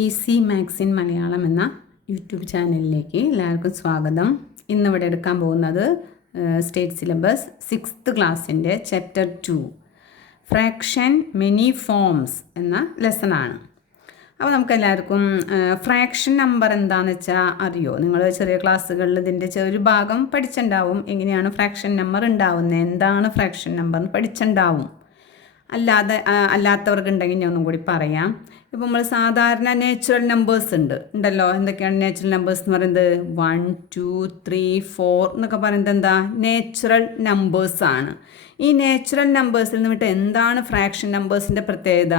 Easy maths in Malayalam എന്ന YouTube ചാനലിലേക്ക് എല്ലാവർക്കും സ്വാഗതം. ഇന്നിവിടെ എടുക്കാൻ പോകുന്നത് സ്റ്റേറ്റ് സിലബസ് 6th ക്ലാസ്സിൻ്റെ ചാപ്റ്റർ 2 ഫ്രാക്ഷൻ മെനി ഫോംസ് എന്ന ലെസണാണ്. അപ്പോൾ നമുക്കെല്ലാവർക്കും ഫ്രാക്ഷൻ നമ്പർ എന്താണെന്ന് വെച്ചാൽ അറിയോ? നിങ്ങൾ ചെറിയ ക്ലാസ്സുകളിൽ ഇതിൻ്റെ ഒരു ഭാഗം പഠിച്ചിട്ടുണ്ടാവും. എങ്ങനെയാണ് ഫ്രാക്ഷൻ നമ്പർ ഉണ്ടാവുന്നത്, എന്താണ് ഫ്രാക്ഷൻ നമ്പർ എന്ന് പഠിച്ചിട്ടുണ്ടാവും. അല്ലാത്തവർക്കുണ്ടെങ്കിൽ ഞാൻ ഒന്നും കൂടി പറയാം. ഇപ്പോൾ നമ്മൾ സാധാരണ നാച്ചുറൽ നമ്പേഴ്സ് ഉണ്ടല്ലോ. എന്തൊക്കെയാണ് നാച്ചുറൽ നമ്പേഴ്സ് എന്ന് പറയുന്നത്? 1, 2, 3, 4 എന്നൊക്കെ പറയുന്നത് എന്താ? നാച്ചുറൽ നമ്പേഴ്സാണ്. ഈ നാച്ചുറൽ നമ്പേഴ്സിൽ നിന്ന് വിട്ട് എന്താണ് ഫ്രാക്ഷൻ നമ്പേഴ്സിൻ്റെ പ്രത്യേകത?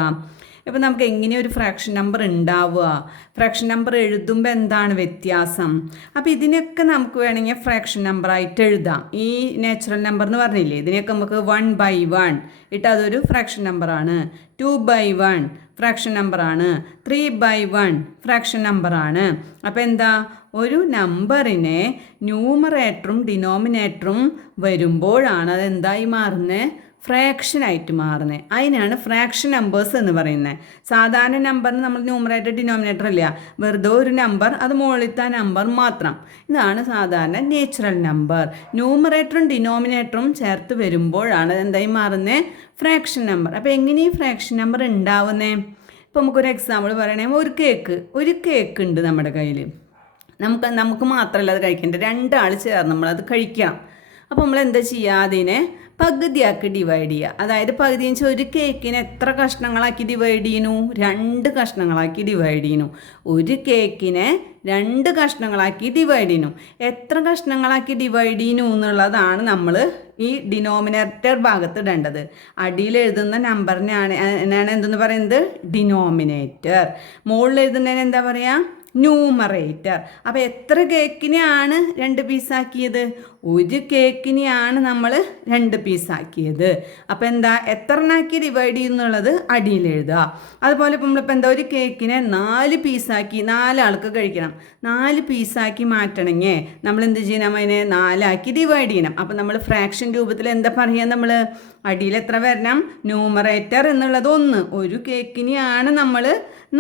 ഇപ്പോൾ നമുക്ക് എങ്ങനെ ഒരു ഫ്രാക്ഷൻ നമ്പർ ഉണ്ടാവുക, ഫ്രാക്ഷൻ നമ്പർ എഴുതുമ്പോൾ എന്താണ് വ്യത്യാസം? അപ്പോൾ ഇതിനൊക്കെ നമുക്ക് വേണമെങ്കിൽ ഫ്രാക്ഷൻ നമ്പറായിട്ട് എഴുതാം. ഈ നാച്ചുറൽ നമ്പർ എന്ന് പറഞ്ഞില്ലേ, ഇതിനൊക്കെ നമുക്ക് 1/1 ഇട്ട് അതൊരു ഫ്രാക്ഷൻ നമ്പറാണ്. 2/1 ഫ്രാക്ഷൻ നമ്പറാണ്. 3/1 ഫ്രാക്ഷൻ നമ്പറാണ്. അപ്പോൾ എന്താ, ഒരു നമ്പറിനെ ന്യൂമറേറ്ററും ഡിനോമിനേറ്ററും വരുമ്പോഴാണ് അതെന്തായി മാറുന്നത്? ഫ്രാക്ഷനായിട്ട് മാറുന്നത്. അതിനാണ് ഫ്രാക്ഷൻ നമ്പേഴ്സ് എന്ന് പറയുന്നത്. സാധാരണ നമ്പറിന് നമ്മൾ ന്യൂമറേറ്റർ ഡിനോമിനേറ്റർ ഇല്ല, വെറുതെ ഒരു നമ്പർ, അത് മുകളിലത്തെ നമ്പർ മാത്രം. ഇതാണ് സാധാരണ നാച്ചുറൽ നമ്പർ. ന്യൂമറേറ്ററും ഡിനോമിനേറ്ററും ചേർത്ത് വരുമ്പോഴാണ് എന്തായി മാറുന്നത്? Fraction number. അപ്പോൾ എങ്ങനെ ഈ ഫ്രാക്ഷൻ നമ്പർ ഉണ്ടാവുന്നത്? ഇപ്പോൾ നമുക്കൊരു എക്സാമ്പിൾ പറയണേ. ഒരു കേക്ക് ഉണ്ട് നമ്മുടെ കയ്യിൽ. നമുക്ക് മാത്രമല്ല അത് കഴിക്കേണ്ടത്, 2 ആൾ ചേർന്ന് നമ്മളത് കഴിക്കണം. അപ്പോൾ നമ്മൾ എന്താ ചെയ്യുക? അതിനെ പകുതിയാക്കി ഡിവൈഡ് ചെയ്യുക. അതായത് പകുതി എന്ന് വെച്ചാൽ ഒരു കേക്കിനെ എത്ര കഷ്ണങ്ങളാക്കി ഡിവൈഡ് ചെയ്യുന്നു? 2 കഷ്ണങ്ങളാക്കി ഡിവൈഡ് ചെയ്യുന്നു. ഒരു കേക്കിനെ 2 കഷ്ണങ്ങളാക്കി ഡിവൈഡ് ചെയ്യുന്നു. എത്ര കഷ്ണങ്ങളാക്കി ഡിവൈഡ് ചെയ്യുന്നു എന്നുള്ളതാണ് നമ്മൾ ഈ ഡിനോമിനേറ്റർ ഭാഗത്ത് ഇടേണ്ടത്. അടിയിൽ എഴുതുന്ന നമ്പറിനാണ് എന്തെന്ന് പറയുന്നത്? ഡിനോമിനേറ്റർ. മുകളിൽ എഴുതുന്നതിന് എന്താ പറയുക? ന്യൂമറേറ്റർ. അപ്പോൾ എത്ര കേക്കിനെയാണ് 2 പീസാക്കിയത്? ഒരു കേക്കിനെയാണ് നമ്മൾ 2 പീസാക്കിയത്. അപ്പോൾ എന്താ, എത്ര എണ്ണാക്കി ഡിവൈഡ് ചെയ്യുന്നുള്ളത് അടിയിൽ എഴുതുക. അതുപോലെ ഇപ്പം നമ്മളിപ്പോൾ എന്താ, ഒരു കേക്കിനെ 4 പീസാക്കി, 4 ആൾക്ക് കഴിക്കണം. 4 പീസാക്കി മാറ്റണമെങ്കിൽ നമ്മൾ എന്ത് ചെയ്യണം? അതിനെ 4 ആക്കി ഡിവൈഡ് ചെയ്യണം. അപ്പോൾ നമ്മൾ ഫ്രാക്ഷൻ രൂപത്തിൽ എന്താ പറയുക? നമ്മൾ അടിയിൽ എത്ര വരണം? ന്യൂമറേറ്റർ എന്നുള്ളത് 1. ഒരു കേക്കിനെയാണ് നമ്മൾ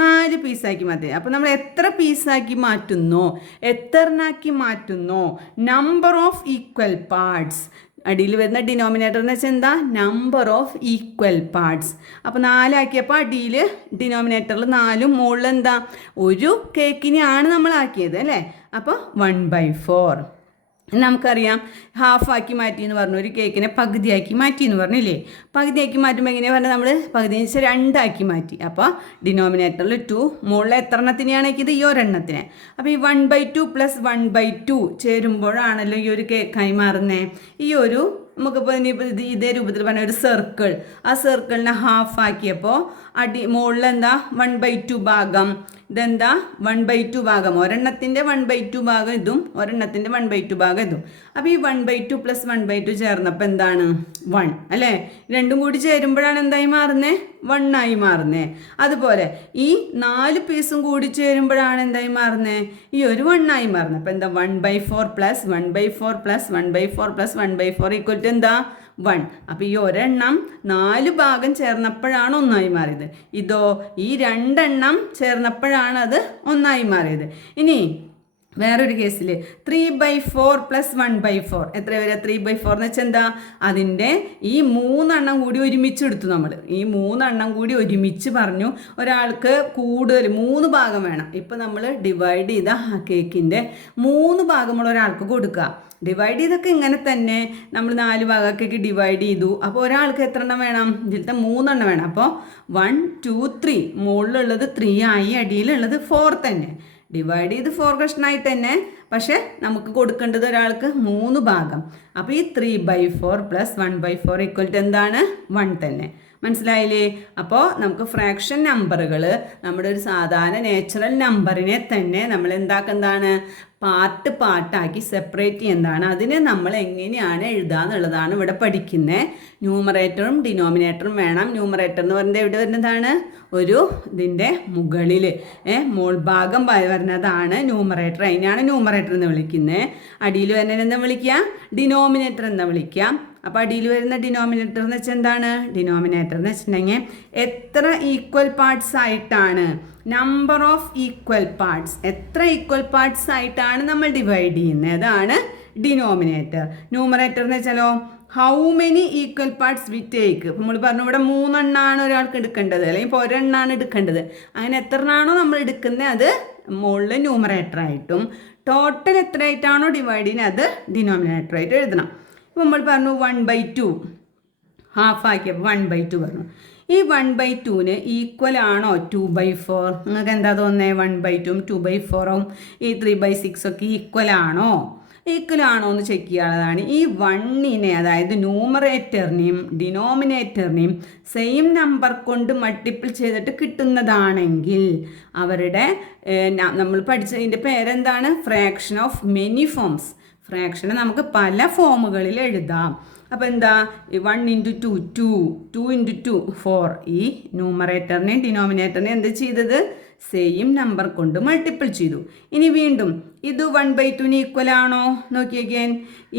4 പീസാക്കി മാറ്റുക. അപ്പോൾ നമ്മൾ എത്ര പീസാക്കി മാറ്റുന്നോ, എത്രണ്ണാക്കി മാറ്റുന്നോ, നമ്പർ ഓഫ് ഈക്വൽ പാർട്സ്. അടിയിൽ വരുന്ന ഡിനോമിനേറ്റർ എന്ന് വെച്ചാൽ എന്താ? Number of equal parts. അപ്പോൾ 4 ആക്കിയപ്പോൾ അടിയിൽ ഡിനോമിനേറ്ററിൽ 4, മുകളിൽ എന്താ? ഒരു കേക്കിനെയാണ് നമ്മൾ ആക്കിയത് അല്ലേ? അപ്പോൾ 1/4. നമുക്കറിയാം ഹാഫാക്കി മാറ്റി എന്ന് പറഞ്ഞു. ഒരു കേക്കിനെ പകുതിയാക്കി മാറ്റി എന്ന് പറഞ്ഞില്ലേ? പകുതിയാക്കി മാറ്റുമ്പോൾ എങ്ങനെയാണ് പറഞ്ഞാൽ നമ്മൾ പകുതി വെച്ച് 2 ആക്കി മാറ്റി. അപ്പോൾ ഡിനോമിനേറ്ററിൽ 2, മുകളിൽ എത്ര എണ്ണത്തിനെയാണ് ആക്കിയത്? ഈ ഒരെണ്ണത്തിനെ. അപ്പോൾ ഈ 1/2 + 1/2 ചേരുമ്പോഴാണല്ലോ ഈ ഒരു കേക്കായി മാറുന്നത്. ഈ ഒരു നമുക്കിപ്പോൾ ഇനിയിപ്പോൾ ഇതേ രൂപത്തിൽ പറഞ്ഞ ഒരു സർക്കിൾ, ആ സർക്കിളിനെ ഹാഫ് ആക്കിയപ്പോൾ മുകളിൽ എന്താ? 1/2 ഭാഗം. ഇതെന്താ? 1/2 ഭാഗം. ഒരെണ്ണത്തിൻ്റെ 1/2 ഭാഗം ഇതും, ഒരെണ്ണത്തിൻ്റെ 1/2 ഭാഗം ഇതും. അപ്പോൾ ഈ 1/2 + 1/2 ചേർന്നപ്പോൾ എന്താണ്? 1 അല്ലേ? രണ്ടും കൂടി ചേരുമ്പോഴാണ് എന്തായി മാറുന്നത്? 1 ആയി മാറുന്നത്. അതുപോലെ ഈ 4 പീസും കൂടി ചേരുമ്പോഴാണ് എന്തായി മാറുന്നത്? ഈ ഒരു 1 ആയി മാറുന്നത്. അപ്പോൾ എന്താ? 1/4 + 1/4 + 1/4 + 1/4 = എന്താ? 1. അപ്പോൾ ഈ ഒരെണ്ണം 4 ഭാഗം ചേർന്നപ്പോഴാണ് 1 ആയി മാറിയത്. ഇതോ ഈ 2 എണ്ണം ചേർന്നപ്പോഴാണ് അത് 1 ആയി മാറിയത്. ഇനി വേറൊരു കേസിൽ 3/4 + 1/4 എത്ര വരെ? 3/4 എന്ന് വെച്ചാൽ എന്താ? അതിൻ്റെ ഈ 3 എണ്ണം കൂടി ഒരുമിച്ച് എടുത്തു നമ്മൾ. ഈ 3 എണ്ണം കൂടി ഒരുമിച്ച് പറഞ്ഞു. ഒരാൾക്ക് കൂടുതൽ 3 ഭാഗം വേണം. ഇപ്പം നമ്മൾ ഡിവൈഡ് ചെയ്ത ആ കേക്കിൻ്റെ 3 ഭാഗമുള്ള ഒരാൾക്ക് കൊടുക്കുക. ഡിവൈഡ് ചെയ്തൊക്കെ ഇങ്ങനെ തന്നെ നമ്മൾ 4 ഭാഗത്തേക്ക് ഡിവൈഡ് ചെയ്തു. അപ്പോൾ ഒരാൾക്ക് എത്ര എണ്ണം വേണം? ഇതിലത്തെ 3 എണ്ണം വേണം. അപ്പോൾ 1, 2, 3. മുകളിലുള്ളത് 3 ആയി, അടിയിലുള്ളത് 4 തന്നെ. ഡിവൈഡ് ചെയ്ത് 4 കഷ്ണമായിട്ട് തന്നെ, പക്ഷേ നമുക്ക് കൊടുക്കേണ്ടത് ഒരാൾക്ക് 3 ഭാഗം. അപ്പോൾ ഈ 3/4 + 1/4 = എന്താണ്? 1 തന്നെ. മനസ്സിലായില്ലേ? അപ്പോൾ നമുക്ക് ഫ്രാക്ഷൻ നമ്പറുകൾ നമ്മുടെ ഒരു സാധാരണ നാച്ചുറൽ നമ്പറിനെ തന്നെ നമ്മൾ എന്താക്കുന്നതാണ്? പാർട്ടാക്കി സെപ്പറേറ്റ് ചെയ്യുന്നതാണ്. അതിന് നമ്മൾ എങ്ങനെയാണ് എഴുതുക എന്നുള്ളതാണ് ഇവിടെ പഠിക്കുന്നത്. ന്യൂമറേറ്ററും ഡിനോമിനേറ്ററും വേണം. ന്യൂമറേറ്റർ എന്ന് പറയുന്നത് എവിടെ വരുന്നതാണ്? ഒരു ഇതിൻ്റെ മുകളിൽ മോൾഭാഗം വരുന്നതാണ് ന്യൂമറേറ്റർ. അതിനാണ് ന്യൂമറേറ്റർ എന്ന് വിളിക്കുന്നത്. അടിയിൽ വരുന്നതിന് എന്താ വിളിക്കുക? ഡിനോമിനേറ്റർ എന്ന് വിളിക്കുക. അപ്പോൾ അടിയിൽ വരുന്ന ഡിനോമിനേറ്റർ എന്ന് വെച്ചാൽ എന്താണ്? ഡിനോമിനേറ്റർ എന്ന് വെച്ചിട്ടുണ്ടെങ്കിൽ എത്ര ഈക്വൽ പാർട്സ് ആയിട്ടാണ്, നമ്പർ ഓഫ് ഈക്വൽ പാർട്സ്, എത്ര ഈക്വൽ പാർട്സ് ആയിട്ടാണ് നമ്മൾ ഡിവൈഡ് ചെയ്യുന്നത്, അതാണ് ഡിനോമിനേറ്റർ. ന്യൂമറേറ്റർ എന്ന് വെച്ചാലോ how many equal parts we take. നമ്മൾ പറഞ്ഞു ഇവിടെ 3 എണ്ണമാണ് ഒരാൾക്ക് എടുക്കേണ്ടത്, അല്ലെങ്കിൽ ഇപ്പോൾ ഒരെണ്ണമാണ് എടുക്കേണ്ടത്. അങ്ങനെ എത്ര എണ്ണാണോ നമ്മൾ എടുക്കുന്നത് അത് മുകളിൽ ന്യൂമറേറ്റർ ആയിട്ടും ടോട്ടൽ എത്ര ആയിട്ടാണോ ഡിവൈഡ് ചെയ്യുന്നത് അത് ഡിനോമിനേറ്റർ ആയിട്ട് എഴുതണം. ഇപ്പോൾ നമ്മൾ പറഞ്ഞു 1/2 ഹാഫ് ആക്കിയപ്പോൾ 1/2 പറഞ്ഞു. ഈ 1/2ന് ഈക്വൽ ആണോ 2/4? നിങ്ങൾക്ക് എന്താ തോന്നുന്നത്? 1/2 2/4 ഈ 3/6 ഒക്കെ ഈക്വൽ ആണോ എന്ന് ചെക്ക് ചെയ്യാനുള്ളതാണ്. ഈ 1നെ അതായത് ന്യൂമറേറ്ററിനെയും ഡിനോമിനേറ്ററിനെയും സെയിം നമ്പർ കൊണ്ട് മൾട്ടിപ്പിൾ ചെയ്തിട്ട് കിട്ടുന്നതാണെങ്കിൽ അവരുടെ നമ്മൾ പഠിച്ചതിൻ്റെ പേരെന്താണ്? Fraction of many forms. ഫ്രാക്ഷനെ നമുക്ക് പല ഫോമുകളിൽ എഴുതാം. അപ്പോൾ എന്താ? 1 × 2 2, 2 × 2 4. ഈ ന്യൂമറേറ്ററിനെയും ഡിനോമിനേറ്ററിനെയും എന്ത് ചെയ്തത്? സെയിം നമ്പർ കൊണ്ട് മൾട്ടിപ്പിൾ ചെയ്തു. ഇനി വീണ്ടും ഇത് 1/2ന് ഈക്വൽ ആണോ നോക്കിയേക്കാൻ?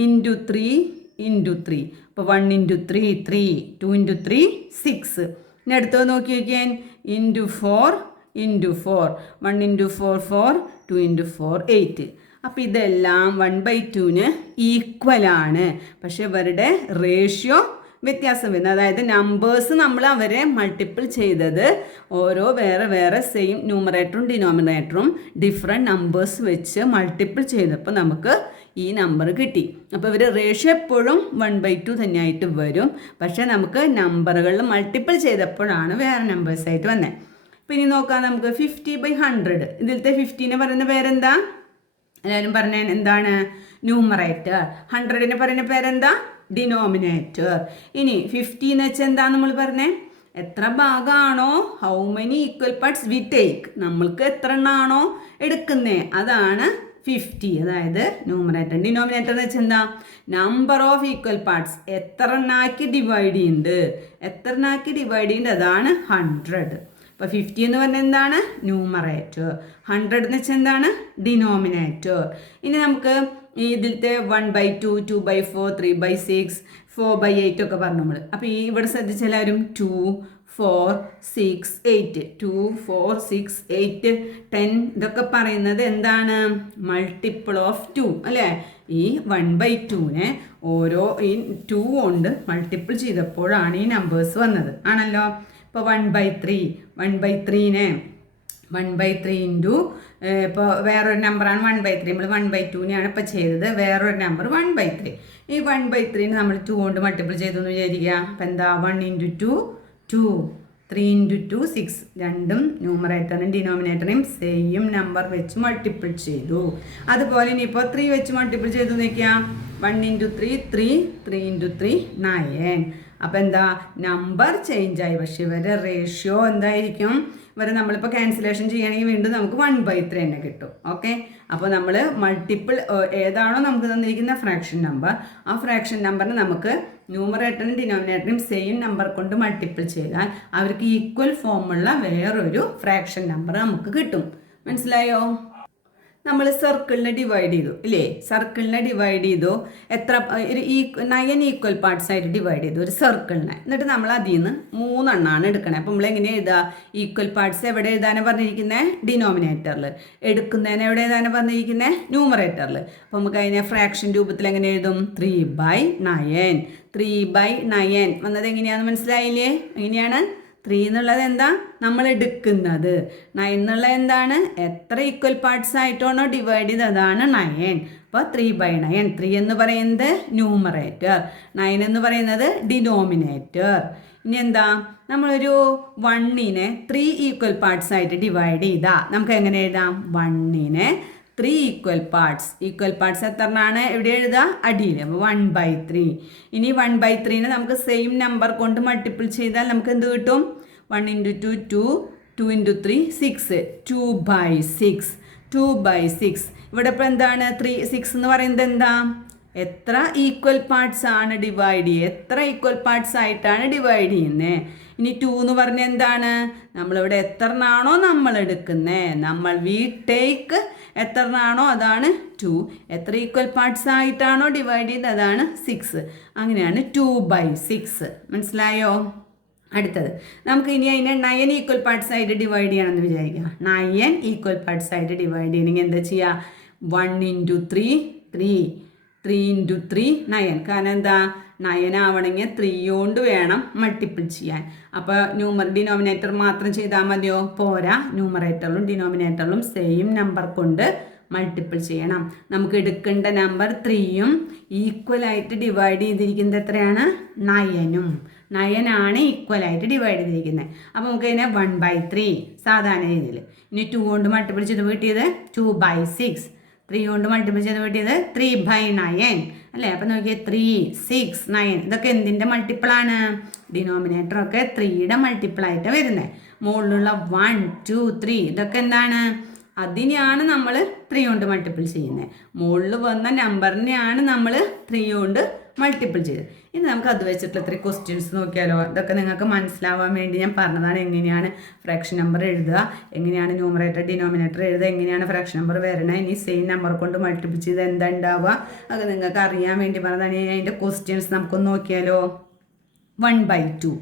× 3 അപ്പോൾ 1 × 3 3, 2 × 3 6. ഇനി അടുത്തത് നോക്കിയേക്കാൻ? × 4 × 4, 1 × 4 4, 2 × 4 8. അപ്പോൾ ഇതെല്ലാം 1/2ന് ഈക്വലാണ്. പക്ഷെ ഇവരുടെ റേഷ്യോ വ്യത്യാസം വരുന്നത്, അതായത് നമ്പേഴ്സ് നമ്മൾ അവരെ മൾട്ടിപ്പിൾ ചെയ്തത് ഓരോ വേറെ സെയിം ന്യൂമറേറ്ററും ഡിനോമിനേറ്ററും ഡിഫറെൻറ്റ് നമ്പേഴ്സ് വെച്ച് മൾട്ടിപ്പിൾ ചെയ്തപ്പോൾ നമുക്ക് ഈ നമ്പർ കിട്ടി. അപ്പോൾ ഇവർ റേഷ്യോ എപ്പോഴും 1/2 തന്നെയായിട്ട് വരും. പക്ഷേ നമുക്ക് നമ്പറുകളിൽ മൾട്ടിപ്പിൾ ചെയ്തപ്പോഴാണ് വേറെ നമ്പേഴ്സായിട്ട് വന്നത്. പിന്നെ നോക്കാം നമുക്ക് 50/100. ഇതിലത്തെ 50നെ പറയുന്ന പേരെന്താ? എല്ലാവരും പറഞ്ഞ എന്താണ്? ന്യൂമറേറ്റർ. 100നെ പറയുന്ന പേരെന്താ? ഡിനോമിനേറ്റർ. ഇനി 50 എന്ന് വെച്ചാൽ എന്താ നമ്മൾ പറഞ്ഞേ? എത്ര ഭാഗമാണോ, how many equal parts we take, നമ്മൾക്ക് എത്ര എണ്ണാണോ എടുക്കുന്നത് അതാണ് 50. അതായത് ന്യൂമറേറ്റർ. ഡിനോമിനേറ്റർ എന്ന് വെച്ചാൽ എന്താ? നമ്പർ ഓഫ് ഈക്വൽ പാർട്സ്, എത്ര എണ്ണാക്കി ഡിവൈഡ് ചെയ്യുന്നുണ്ട് അതാണ് 100. അപ്പോൾ 50 എന്ന് പറഞ്ഞാൽ എന്താണ്? ന്യൂമറേറ്റർ. 100 എന്ന് വെച്ചാൽ എന്താണ്? ഡിനോമിനേറ്റർ. ഇനി നമുക്ക് ഇതിലത്തെ 1/2 2/4 3/6 4/8 ഒക്കെ പറഞ്ഞു നമ്മൾ. അപ്പോൾ ഈ ഇവിടെ ശ്രദ്ധിച്ചെല്ലാവരും 2 4 6 8 2 4 6 8 10 ഇതൊക്കെ പറയുന്നത് എന്താണ്? മൾട്ടിപ്പിൾ ഓഫ് 2 അല്ലേ? ഈ 1/2നെ ഓരോ ഈ 2 കൊണ്ട് മൾട്ടിപ്പിൾ ചെയ്തപ്പോഴാണ് ഈ നമ്പേഴ്സ് വന്നത് ആണല്ലോ. ഇപ്പോൾ 1/3 1/3നെ 1/3 ഇൻറ്റു ഇപ്പോൾ വേറൊരു നമ്പറാണ് 1/3. നമ്മൾ 1/2നെയാണ് ഇപ്പോൾ ചെയ്തത്. വേറൊരു നമ്പർ 1/3. ഈ 1/3നെ നമ്മൾ 2 കൊണ്ട് മൾട്ടിപ്പിൾ ചെയ്തു എന്ന് വിചാരിക്കുക. അപ്പോൾ എന്താ? 1 × 2 2, 3 × 2 6. രണ്ടും ന്യൂമറേറ്ററിനും ഡിനോമിനേറ്ററിനും സെയിം നമ്പർ വെച്ച് മൾട്ടിപ്പിൾ ചെയ്തു. അതുപോലെ ഇനിയിപ്പോൾ 3 വെച്ച് മൾട്ടിപ്പിൾ ചെയ്തു നോക്കിയാൽ 1 × 3 3, 3 × 3 9. അപ്പോൾ എന്താ? നമ്പർ ചേഞ്ച് ആയി. പക്ഷെ ഇവരുടെ റേഷ്യോ എന്തായിരിക്കും? ഇവരെ നമ്മളിപ്പോൾ ക്യാൻസലേഷൻ ചെയ്യുകയാണെങ്കിൽ വീണ്ടും നമുക്ക് 1/3 തന്നെ കിട്ടും. ഓക്കെ. അപ്പോൾ നമ്മൾ മൾട്ടിപ്പിൾ ഏതാണോ നമുക്ക് തന്നിരിക്കുന്ന ഫ്രാക്ഷൻ നമ്പർ, ആ ഫ്രാക്ഷൻ നമ്പറിന് നമുക്ക് ന്യൂമറേറ്ററിനും ഡിനോമിനേറ്ററിനും സെയിം നമ്പർ കൊണ്ട് മൾട്ടിപ്പിൾ ചെയ്താൽ അവർക്ക് ഈക്വൽ ഫോമുള്ള വേറൊരു ഫ്രാക്ഷൻ നമ്പർ നമുക്ക് കിട്ടും. മനസ്സിലായോ? നമ്മൾ സർക്കിളിനെ ഡിവൈഡ് ചെയ്തു ഇല്ലേ? സർക്കിളിനെ ഡിവൈഡ് ചെയ്തു. എത്ര? ഒരു 9 ഈക്വൽ പാർട്സ് ആയിട്ട് ഡിവൈഡ് ചെയ്തു ഒരു സർക്കിളിനെ. എന്നിട്ട് നമ്മൾ അതിൽ നിന്ന് 3 എണ്ണമാണ് എടുക്കണേ. അപ്പോൾ നമ്മൾ എങ്ങനെ എഴുതുക? ഈക്വൽ പാർട്സ് എവിടെ എഴുതാനാണ് പറഞ്ഞിരിക്കുന്നത്? ഡിനോമിനേറ്ററിൽ. എടുക്കുന്നതിന് എവിടെ എഴുതാനാണ് പറഞ്ഞിരിക്കുന്നത്? ന്യൂമറേറ്ററിൽ. അപ്പോൾ നമുക്ക് അതിനെ ഫ്രാക്ഷൻ രൂപത്തിൽ എങ്ങനെ എഴുതും? 3/9. 3/9 വന്നത് എങ്ങനെയാണെന്ന് മനസ്സിലായില്ലേ? എങ്ങനെയാണ്? 3 എന്നുള്ളത് എന്താ? നമ്മൾ എടുക്കുന്നത്. 9 എന്നുള്ളത് എന്താണ്? എത്ര ഈക്വൽ പാർട്സ് ആയിട്ടാണോ ഡിവൈഡ് ചെയ്ത് അതാണ് 9. അപ്പോൾ 3/9. 3 എന്ന് പറയുന്നത് ന്യൂമറേറ്റർ, 9 എന്ന് പറയുന്നത് ഡിനോമിനേറ്റർ. ഇനി എന്താ? നമ്മളൊരു 1നെ 3 ഈക്വൽ പാർട്സ് ആയിട്ട് ഡിവൈഡ് ചെയ്താൽ നമുക്ക് എങ്ങനെ എഴുതാം? 1നെ 3 ഈക്വൽ പാർട്സ്. ഈക്വൽ പാർട്സ് എത്രയാണ്? എവിടെ എഴുതുക? അടിയിൽ. അപ്പോൾ 1/3. ഇനി 1/3നെ നമുക്ക് സെയിം നമ്പർ കൊണ്ട് മൾട്ടിപ്പിൾ ചെയ്താൽ നമുക്ക് എന്ത് കിട്ടും? 1 × 2 2, 2 × 3 6, 2/6. 2/6. ഇവിടെ ഇപ്പോൾ എന്താണ്? 6 എന്ന് പറയുന്നത് എന്താ? എത്ര ഈക്വൽ പാർട്സ് ആണ് ഡിവൈഡ് ചെയ്യുക? എത്ര ഈക്വൽ പാർട്സ് ആയിട്ടാണ് ഡിവൈഡ് ചെയ്യുന്നത്? ഇനി 2 എന്ന് പറഞ്ഞാൽ എന്താണ്? നമ്മളിവിടെ എത്രണ്ണാണോ നമ്മൾ എടുക്കുന്നത്, വി ടേക്ക് എത്രണ്ണാണോ അതാണ് 2. എത്ര ഈക്വൽ പാർട്സ് ആയിട്ടാണോ ഡിവൈഡ് ചെയ്ത് അതാണ് 6. അങ്ങനെയാണ് 2/6. മനസ്സിലായോ? അടുത്തത് നമുക്ക് ഇനി അതിനെ 9 ഈക്വൽ പാർട്സ് ആയിട്ട് ഡിവൈഡ് ചെയ്യണമെന്ന് വിചാരിക്കുക. 9 ഈക്വൽ പാർട്സ് ആയിട്ട് ഡിവൈഡ് ചെയ്യണമെങ്കിൽ എന്താ ചെയ്യുക? 1 × 3 3, 3 × 3 9. കാരണം എന്താ? 9 ആവണമെങ്കിൽ 3 കൊണ്ട് വേണം മൾട്ടിപ്പിൾ ചെയ്യാൻ. അപ്പോൾ ഡിനോമിനേറ്റർ മാത്രം ചെയ്താൽ മതിയോ? പോരാ. ന്യൂമറേറ്ററിലും ഡിനോമിനേറ്ററിലും സെയിം നമ്പർ കൊണ്ട് മൾട്ടിപ്പിൾ ചെയ്യണം. നമുക്ക് എടുക്കേണ്ട നമ്പർ 3യും ഈക്വലായിട്ട് ഡിവൈഡ് ചെയ്തിരിക്കുന്നത് എത്രയാണ്? 9ഉം. 9 ആണ് ഈക്വലായിട്ട് ഡിവൈഡ് ചെയ്തിരിക്കുന്നത്. അപ്പോൾ നമുക്ക് അതിനെ 1/3 സാധാരണ രീതിയിൽ. ഇനി 2 കൊണ്ട് മൾട്ടിപ്പിൾ ചെയ്ത് കിട്ടിയത് 2/6. 3 കൊണ്ട് മൾട്ടിപ്പിൾ ചെയ്ത് കിട്ടിയത് 3/9 അല്ലേ? അപ്പോൾ നോക്കിയേ 3, 6, 9 ഇതൊക്കെ എന്തിൻ്റെ മൾട്ടിപ്പിളാണ്? ഡിനോമിനേറ്ററൊക്കെ 3യുടെ മൾട്ടിപ്പിളായിട്ട് വരുന്നത്. മുകളിലുള്ള 1, 2, 3 ഇതൊക്കെ എന്താണ്? അതിനെയാണ് നമ്മൾ 3 കൊണ്ട് മൾട്ടിപ്പിൾ ചെയ്യുന്നത്. മുകളിൽ വന്ന നമ്പറിനെയാണ് നമ്മൾ 3 കൊണ്ട് മൾട്ടിപ്പിൾ ചെയ്തത്. ഇനി നമുക്ക് അത് വെച്ചിട്ടുള്ള 3 ക്വസ്റ്റ്യൻസ് നോക്കിയാലോ. ഇതൊക്കെ നിങ്ങൾക്ക് മനസ്സിലാവാൻ വേണ്ടി ഞാൻ പറഞ്ഞതാണ്. എങ്ങനെയാണ് ഫ്രാക്ഷൻ നമ്പർ എഴുതുക, എങ്ങനെയാണ് ന്യൂമറേറ്റർ ഡിനോമിനേറ്റർ എഴുതുക, എങ്ങനെയാണ് ഫ്രാക്ഷൻ നമ്പർ വരണത്, ഇനി സെയിം നമ്പർ കൊണ്ട് മൾട്ടിപ്പിൾ ചെയ്ത് എന്താ ഉണ്ടാവുക, അത് നിങ്ങൾക്ക് അറിയാൻ വേണ്ടി പറഞ്ഞതാണ്. അതിൻ്റെ ക്വസ്റ്റ്യൻസ് നമുക്കൊന്ന് നോക്കിയാലോ. 1/2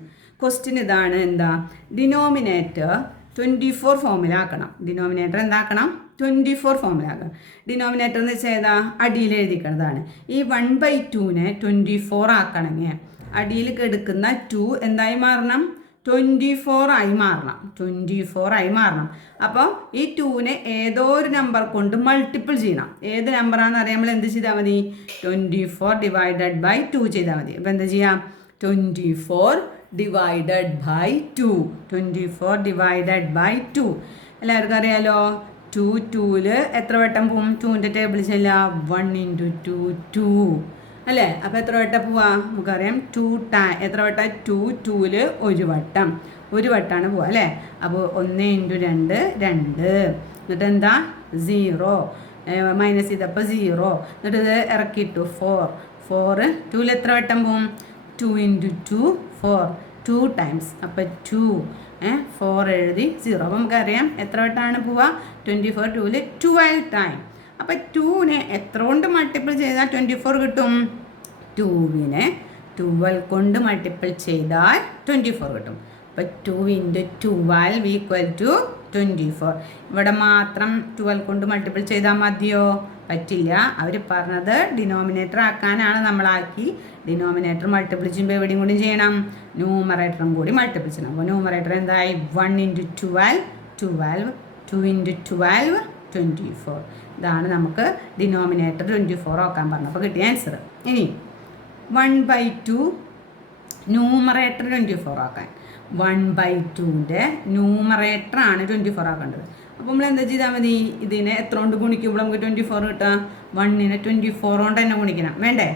ക്വസ്റ്റ്യൻ ഇതാണ്. എന്താ? ഡിനോമിനേറ്റർ 24 ഫോമിലാക്കണം. ഡിനോമിനേറ്റർ എന്താക്കണം? 24 ഫോമിലാക്കണം. ഡിനോമിനേറ്റർ എന്ന് വെച്ചാൽ ഏതാ? അടിയിൽ എഴുതിക്കുന്നതാണ്. ഈ 1/2നെ 24 ആക്കണമെങ്കിൽ അടിയിൽ എടുക്കുന്ന 2 എന്തായി മാറണം? 24 ആയി മാറണം. 24 ആയി മാറണം. അപ്പോൾ ഈ 2നെ ഏതോ ഒരു നമ്പർ കൊണ്ട് മൾട്ടിപ്പിൾ ചെയ്യണം. ഏത് നമ്പറാണെന്ന് അറിയാൻ നമ്മൾ എന്ത് ചെയ്താൽ മതി? 24 ഡിവൈഡഡ് ബൈ 2 ചെയ്താൽ മതി. അപ്പോൾ എന്താ ചെയ്യാം? 24 ഡിവൈഡഡ് ബൈ 2. 24 ഡിവൈഡഡ് ബൈ 2 എല്ലാവർക്കും അറിയാലോ. 2 2ൽ എത്ര വട്ടം പോവും? 2ൻ്റെ ടേബിൾ ചെല്ലാം. 1 × 2 2 അല്ലേ? അപ്പോൾ എത്ര വട്ടം പോവാ? നമുക്കറിയാം 2 എത്ര വട്ടം? 2 2ൽ ഒരു വട്ടമാണ് പോവുക അല്ലേ? അപ്പോൾ 1 × 2 2. എന്നിട്ട് എന്താ? 0 മൈനസ് ചെയ്തപ്പോൾ 0. എന്നിട്ട് ഇത് ഇറക്കിയിട്ടു 4 2ൽ എത്ര വട്ടം പോവും? 2 × 2 4 2 ടൈംസ്. അപ്പോൾ 2 4 എഴുതി 0. അപ്പോൾ നമുക്കറിയാം എത്ര വട്ടമാണ് പോവുക? 24 2ൽ 12 ടൈം. അപ്പോൾ 2നെ എത്ര കൊണ്ട് മൾട്ടിപ്പിൾ ചെയ്താൽ 24 കിട്ടും? 2നെ 12 കൊണ്ട് മൾട്ടിപ്പിൾ ചെയ്താൽ 24 കിട്ടും. അപ്പോൾ 2 × 12 = 24. ഇവിടെ മാത്രം 12 കൊണ്ട് മൾട്ടിപ്പിൾ ചെയ്താൽ മതിയോ? പറ്റില്ല. അവർ പറഞ്ഞത് ഡിനോമിനേറ്റർ ആക്കാനാണ്. നമ്മളാക്കി ഡിനോമിനേറ്റർ മൾട്ടിപ്പിൾ ചെയ്യുമ്പോൾ എവിടെയും കൂടി ചെയ്യണം? ന്യൂമറേറ്ററും കൂടി മൾട്ടിപ്പിൾ ചെയ്യണം. അപ്പോൾ ന്യൂമറേറ്റർ എന്തായി? 1 × 12 12, 2 × 12 24. ഇതാണ് നമുക്ക് ഡിനോമിനേറ്റർ 24 ആക്കാൻ പറഞ്ഞത്. അപ്പോൾ കിട്ടിയ ആൻസർ. ഇനി 1/2 ന്യൂമറേറ്റർ 24 ആക്കാൻ. 1/2ൻ്റെ ന്യൂമറേറ്ററാണ് 24 ആക്കേണ്ടത്. അപ്പോൾ നമ്മൾ എന്താ ചെയ്താൽ മതി? ഇതിനെ എത്ര കൊണ്ട് ഗുണിക്കുമ്പോൾ നമുക്ക് 24 കിട്ടുക? 1നെ 24 കൊണ്ട് തന്നെ ഗുണിക്കണം വേണ്ടേ?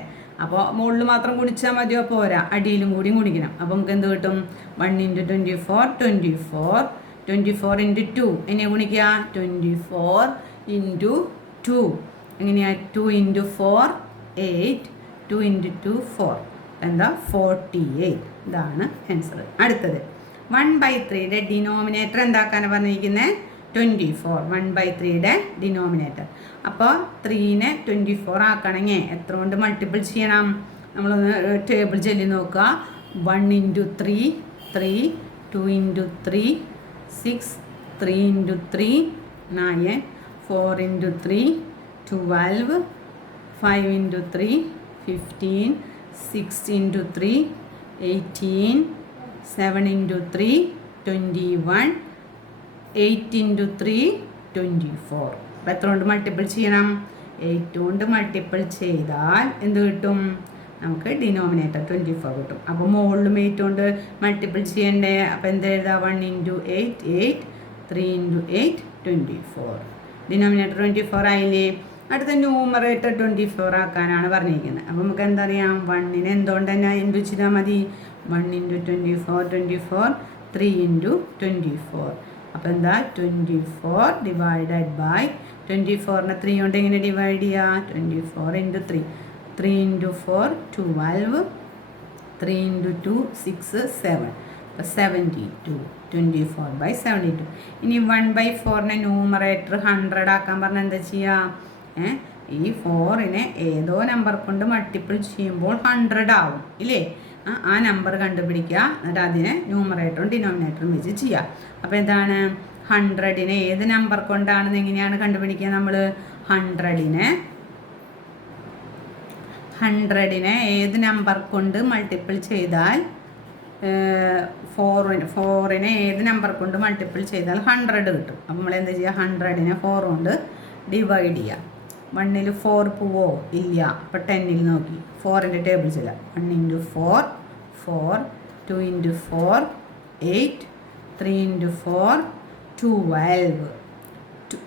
അപ്പോൾ മുകളിൽ മാത്രം ഗുണിച്ചാൽ മതിയോ? പോരാ, അടിയിലും കൂടി ഗുണിക്കണം. അപ്പോൾ നമുക്ക് എന്ത് കിട്ടും? 1 × 24 24. 24 × 2 എങ്ങനെ ഗുണിക്കുക? 24 × 2 എങ്ങനെയാ? 2 × 4 8. 2 × 2 4 എന്താ? 48. ഇതാണ് ആൻസർ. അടുത്തത് 1/3യുടെ ഡിനോമിനേറ്റർ എന്താക്കാനാണ് പറഞ്ഞിരിക്കുന്നത്? 24. 1/3യുടെ ഡിനോമിനേറ്റർ. അപ്പോൾ 3നെ 24 ആക്കണമെങ്കിൽ എത്ര കൊണ്ട് മൾട്ടിപ്പിൾ ചെയ്യണം? നമ്മളൊന്ന് ടേബിൾ ചൊല്ലി നോക്കുക. 1 × 3 3, 2 × 3 6, 3 × 3 9, 4 × 3 12, 5 × 3 15, 6 × 3 18, 7 × 3 21, 8 × 3 24. അപ്പോൾ എത്ര കൊണ്ട് മൾട്ടിപ്പിൾ ചെയ്യണം? 8 കൊണ്ട് മൾട്ടിപ്പിൾ ചെയ്താൽ എന്ത് കിട്ടും? നമുക്ക് ഡിനോമിനേറ്റർ 24 കിട്ടും. അപ്പോൾ മുകളിലും 8 കൊണ്ട് മൾട്ടിപ്പിൾ ചെയ്യണ്ടേ? അപ്പോൾ എന്ത് എഴുതാം? 1 × 8 8, 3 × 8 24. ഡിനോമിനേറ്റർ 24 ആയില്ലേ? അടുത്ത ന്യൂമറേറ്റർ 24 ആക്കാനാണ് പറഞ്ഞിരിക്കുന്നത്. അപ്പോൾ നമുക്ക് എന്താ അറിയാം? 1നെ എന്തുകൊണ്ട് തന്നെ എന്ത് ചെയ്താൽ മതി? 1 × 24 24, 3 × 24. അപ്പോൾ എന്താ? 24 ഡിവൈഡഡ് ബൈ 24നെ 3 കൊണ്ട് എങ്ങനെ ഡിവൈഡ് ചെയ്യുക? 24 × 3. 3 × 4 12, 3 × 2 6 7. അപ്പോൾ 72 24/72. ഇനി 1/4നെ ന്യൂമറേറ്റർ 100 ആക്കാൻ പറഞ്ഞാൽ എന്താ ചെയ്യുക? ഈ 4നെ ഏതോ നമ്പർ കൊണ്ട് മൾട്ടിപ്പിൾ ചെയ്യുമ്പോൾ 100 ആവും ഇല്ലേ? ആ നമ്പർ കണ്ടുപിടിക്കുക, എന്നിട്ട് അതിനെ ന്യൂമറേറ്ററും ഡിനോമിനേറ്ററും വെച്ച് ചെയ്യുക. അപ്പോൾ എന്താണ് 100നെ ഏത് നമ്പർ കൊണ്ടാണെന്ന് എങ്ങനെയാണ് കണ്ടുപിടിക്കുക? നമ്മൾ 100നെ ഏത് നമ്പർ കൊണ്ട് മൾട്ടിപ്പിൾ ചെയ്താൽ 4നെ ഏത് നമ്പർ കൊണ്ട് മൾട്ടിപ്പിൾ ചെയ്താൽ 100 കിട്ടും. അപ്പോൾ നമ്മൾ എന്താ ചെയ്യുക? 100നെ 4 കൊണ്ട് ഡിവൈഡ് ചെയ്യുക. 1ൽ 4 പോവോ? ഇല്ല. അപ്പോൾ 10ൽ നോക്കി 4ൻ്റെ ടേബിൾ ചെയ്യാം. 1 × 4 4, 2 × 4 8, 3 × 4 12.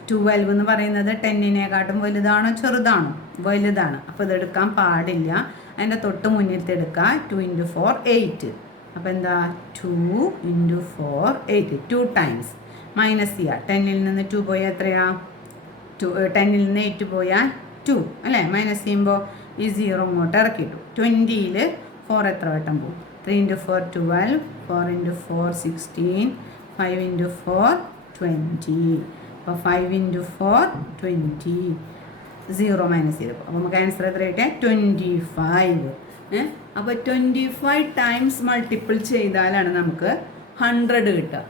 12 എന്ന് പറയുന്നത് 10നെക്കാട്ടും വലുതാണോ ചെറുതാണോ? വലുതാണ്. അപ്പോൾ ഇതെടുക്കാൻ പാടില്ല. അതിൻ്റെ തൊട്ട് മുന്നിലത്തെ എടുക്കുക. 2 × 4 8. അപ്പോൾ എന്താ? 2 × 4 8 2 ടൈംസ് മൈനസ് ചെയ്യുക. 10ൽ നിന്ന് 2 പോയാൽ എത്രയാ? 10ൽ നിന്ന് 8 പോയാൽ 2 അല്ലേ? മൈനസ് ചെയ്യുമ്പോൾ ഈ 0 ഇങ്ങോട്ട് ഇറക്കിയിട്ടു. 20ൽ 4 എത്ര വട്ടം പോകും? 3 × 4 12, 4 × 4 16, 5 × 4 20. അപ്പോൾ 5 × 4 20. 0 മൈനസ് ചെയ്തു. അപ്പോൾ നമുക്ക് ആൻസർ എത്ര കിട്ടിയ? 25. അപ്പോൾ 25 ടൈംസ് മൾട്ടിപ്പിൾ ചെയ്താലാണ് നമുക്ക് 100 കിട്ടുക.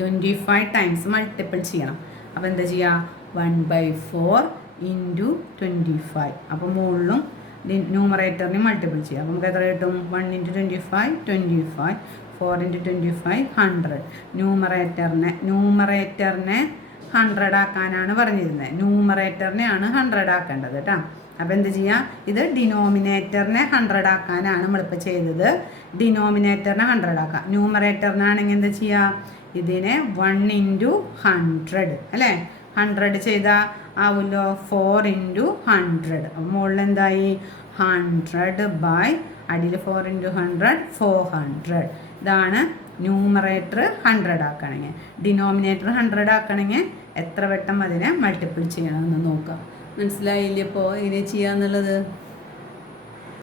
25 ടൈംസ് മൾട്ടിപ്പിൾ ചെയ്യണം. അപ്പോൾ എന്താ ചെയ്യുക? 1/4 × 25. അപ്പോൾ മുകളിലും ന്യൂമറേറ്ററിനെ മൾട്ടിപ്പിൾ ചെയ്യുക. അപ്പോൾ നമുക്ക് എത്ര കിട്ടും? 1 × 25 25, 4 × 25 100. ന്യൂമറേറ്ററിനെ 100 ആക്കാനാണ് പറഞ്ഞിരുന്നത്. ന്യൂമറേറ്ററിനെയാണ് 100 ആക്കേണ്ടത് കേട്ടോ. അപ്പോൾ എന്ത് ചെയ്യുക? ഇത് ഡിനോമിനേറ്ററിനെ 100 ആക്കാനാണ് നമ്മളിപ്പോൾ ചെയ്തത്. ഡിനോമിനേറ്ററിനെ 100 ആക്കാം. ന്യൂമറേറ്ററിനാണെങ്കിൽ എന്താ ചെയ്യുക? ഇതിനെ 1 × 100 അല്ലേ? 100 ചെയ്താൽ ആവുമല്ലോ 4 × 100. അപ്പോൾ മുകളിൽ എന്തായി? 100 ബൈ അടിയിൽ 4 × 100 400. ഇതാണ് ന്യൂമറേറ്റർ 100 ആക്കണമെങ്കിൽ. ഡിനോമിനേറ്റർ 100 ആക്കണമെങ്കിൽ എത്ര വട്ടം അതിനെ മൾട്ടിപ്പിൾ ചെയ്യണമെന്ന് നോക്കാം. മനസ്സിലായില്ലേ ഇപ്പോൾ ഇങ്ങനെ ചെയ്യാന്നുള്ളത്?